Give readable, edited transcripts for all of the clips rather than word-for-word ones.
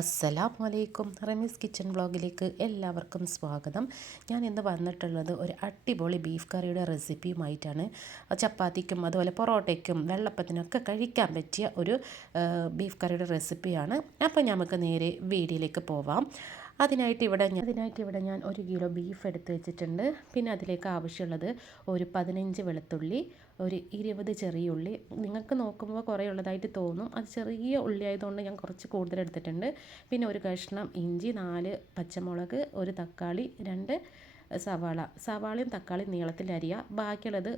അസ്സലാമു അലൈക്കും. റമീസ് കിച്ചൺ വ്ളോഗിലേക്ക് എല്ലാവർക്കും സ്വാഗതം. ഞാൻ ഇന്ന് വന്നിട്ടുള്ളത് ഒരു അടിപൊളി ബീഫ് കറിയുടെ റെസിപ്പിയുമായിട്ടാണ്. ചപ്പാത്തിക്കും അതുപോലെ പൊറോട്ടയ്ക്കും വെള്ളപ്പത്തിനൊക്കെ കഴിക്കാൻ പറ്റിയ ഒരു ബീഫ് കറിയുടെ റെസിപ്പിയാണ്. അപ്പോൾ നമുക്ക് നേരെ വീഡിയോയിലേക്ക് പോവാം. അതിനായിട്ട് ഇവിടെ ഞാൻ 1 കിലോ ബീഫ് എടുത്ത് വെച്ചിട്ടുണ്ട്. പിന്നെ അതിലേക്ക് ആവശ്യമുള്ളത് ഒരു 15 വെളുത്തുള്ളി, ഒരു 20 ചെറിയ ഉള്ളി. നിങ്ങൾക്ക് നോക്കുമ്പോൾ കുറേ ഉള്ളതായിട്ട് തോന്നും, അത് ചെറിയ ഉള്ളി ആയതുകൊണ്ട് ഞാൻ കുറച്ച് കൂടുതൽ എടുത്തിട്ടുണ്ട്. പിന്നെ ഒരു കഷ്ണം ഇഞ്ചി, 4 പച്ചമുളക്, ഒരു തക്കാളി, 2 സവാളയും തക്കാളിയും നീളത്തിൽ അരിയുക. ബാക്കിയുള്ളത്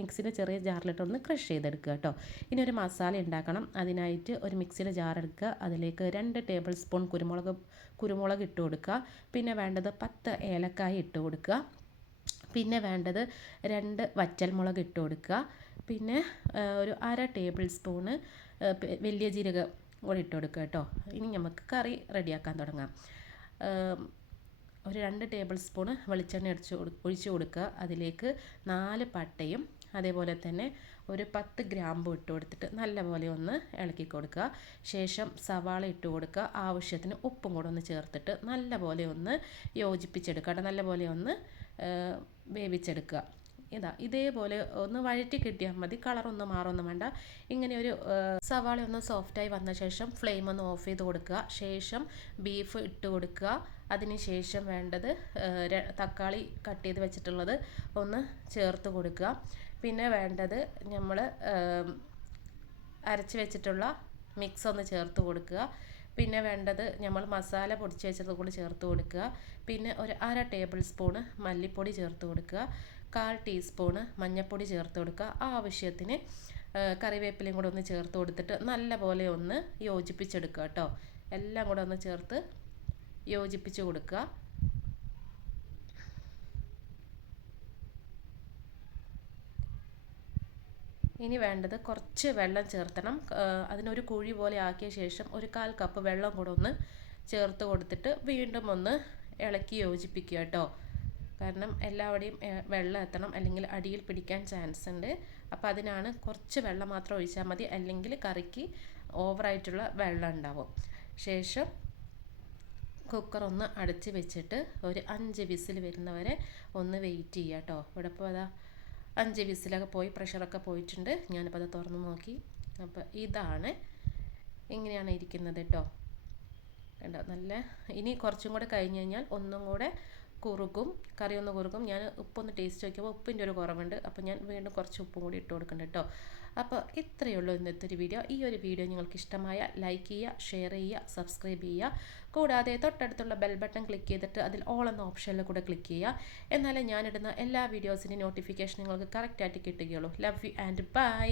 മിക്സിയുടെ ചെറിയ ജാറിലിട്ടൊന്ന് ക്രഷ് ചെയ്തെടുക്കുക കേട്ടോ. ഇനി ഒരു മസാല ഉണ്ടാക്കണം. അതിനായിട്ട് ഒരു മിക്സിയുടെ ജാർ എടുക്കുക. അതിലേക്ക് 2 ടേബിൾ സ്പൂൺ കുരുമുളക് ഇട്ട് കൊടുക്കുക. പിന്നെ വേണ്ടത് 10 ഏലക്കായ ഇട്ട് കൊടുക്കുക. പിന്നെ വേണ്ടത് 2 വറ്റൽമുളക് ഇട്ട് കൊടുക്കുക. പിന്നെ ഒരു 1/2 ടേബിൾ സ്പൂണ് വലിയ ജീരകം കൂടി ഇട്ട് കൊടുക്കുക കേട്ടോ. ഇനി നമുക്ക് കറി റെഡിയാക്കാൻ തുടങ്ങാം. ഒരു 2 ടേബിൾ സ്പൂണ് വെളിച്ചെണ്ണ ഒഴിച്ച് കൊടുക്കുക. അതിലേക്ക് 4 പട്ടയും അതേപോലെ തന്നെ ഒരു 10 ഗ്രാമ്പു ഇട്ട് കൊടുത്തിട്ട് നല്ലപോലെ ഒന്ന് ഇളക്കി കൊടുക്കുക. ശേഷം സവാള ഇട്ട് കൊടുക്കുക. ആവശ്യത്തിന് ഉപ്പും കൂടെ ഒന്ന് ചേർത്തിട്ട് നല്ലപോലെ ഒന്ന് യോജിപ്പിച്ചെടുക്കുക. നല്ലപോലെ ഒന്ന് വേവിച്ചെടുക്കുക. ഇതേപോലെ ഒന്ന് വഴറ്റി കിട്ടിയാൽ മതി. കളറൊന്നും മാറൊന്നും വേണ്ട. ഇങ്ങനെ ഒരു സവാള ഒന്ന് സോഫ്റ്റായി വന്ന ശേഷം ഫ്ലെയിം ഒന്ന് ഓഫ് ചെയ്ത് കൊടുക്കുക. ശേഷം ബീഫ് ഇട്ട് കൊടുക്കുക. അതിന് ശേഷം വേണ്ടത് തക്കാളി കട്ട് ചെയ്ത് വെച്ചിട്ടുള്ളത് ഒന്ന് ചേർത്ത് കൊടുക്കുക. പിന്നെ വേണ്ടത് നമ്മൾ അരച്ച് വെച്ചിട്ടുള്ള മിക്സ് ഒന്ന് ചേർത്ത് കൊടുക്കുക. പിന്നെ വേണ്ടത് നമ്മൾ മസാല പൊടിച്ച് വെച്ചത് കൂടി ചേർത്ത് കൊടുക്കുക. പിന്നെ ഒരു 1/2 ടേബിൾ സ്പൂണ് മല്ലിപ്പൊടി ചേർത്ത് കൊടുക്കുക. 1/4 ടീസ്പൂണ് മഞ്ഞൾപ്പൊടി ചേർത്ത് കൊടുക്കുക. ആവശ്യത്തിന് കറിവേപ്പിലയും കൂടെ ഒന്ന് ചേർത്ത് കൊടുത്തിട്ട് നല്ലപോലെ ഒന്ന് യോജിപ്പിച്ചെടുക്കുക കേട്ടോ. എല്ലാം കൂടെ ഒന്ന് ചേർത്ത് യോജിപ്പിച്ച് കൊടുക്കുക. ഇനി വേണ്ടത് കുറച്ച് വെള്ളം ചേർത്തണം. അതിനൊരു കുഴി പോലെ ആക്കിയ ശേഷം ഒരു 1/4 കപ്പ് വെള്ളം കൂടെ ഒന്ന് ചേർത്ത് കൊടുത്തിട്ട് വീണ്ടും ഒന്ന് ഇളക്കി യോജിപ്പിക്കുക കേട്ടോ. കാരണം എല്ലാവരുടെയും വെള്ളം എത്തണം, അല്ലെങ്കിൽ അടിയിൽ പിടിക്കാൻ ചാൻസ് ഉണ്ട്. അപ്പോൾ അതിനാണ് കുറച്ച് വെള്ളം മാത്രം ഒഴിച്ചാൽ മതി, അല്ലെങ്കിൽ കറിക്ക് ഓവറായിട്ടുള്ള വെള്ളം ഉണ്ടാവും. ശേഷം കുക്കർ ഒന്ന് അടച്ച് വെച്ചിട്ട് ഒരു 5 വിസിൽ വരുന്നവരെ ഒന്ന് വെയിറ്റ് ചെയ്യുക കേട്ടോ. ഇവിടെ ഇപ്പോൾ അതാ 5 വിസിലൊക്കെ പോയി, പ്രഷറൊക്കെ പോയിട്ടുണ്ട്. ഞാനിപ്പോൾ അത് തുറന്ന് നോക്കി. അപ്പോൾ ഇങ്ങനെയാണ് ഇരിക്കുന്നത് കേട്ടോ. കണ്ടോ, നല്ല. ഇനി കുറച്ചും കൂടെ കഴിഞ്ഞ് കഴിഞ്ഞാൽ ഒന്നും കൂടെ കറി ഒന്ന് കുറുകും. ഞാൻ ഉപ്പൊന്ന് ടേസ്റ്റ് നോക്കിയപ്പോൾ ഉപ്പിൻ്റെ ഒരു കുറവുണ്ട്. അപ്പോൾ ഞാൻ വീണ്ടും കുറച്ച് ഉപ്പും കൂടി ഇട്ട് കൊടുക്കുന്നുണ്ട് കേട്ടോ. അപ്പോൾ ഇത്രയേ ഉള്ളൂ ഇന്നത്തെ ഒരു വീഡിയോ. ഈ ഒരു വീഡിയോ നിങ്ങൾക്ക് ഇഷ്ടമായ ലൈക്ക് ചെയ്യുക, ഷെയർ ചെയ്യുക, സബ്സ്ക്രൈബ് ചെയ്യുക. കൂടാതെ തൊട്ടടുത്തുള്ള ബെൽ ബട്ടൺ ക്ലിക്ക് ചെയ്തിട്ട് അതിൽ ഓൾ എന്ന ഓപ്ഷനിൽ കൂടെ ക്ലിക്ക് ചെയ്യുക. എന്നാലേ ഞാനിടുന്ന എല്ലാ വീഡിയോസിൻ്റെയും നോട്ടിഫിക്കേഷൻ നിങ്ങൾക്ക് കറക്റ്റായിട്ട് കിട്ടുകയുള്ളൂ. Love you and by.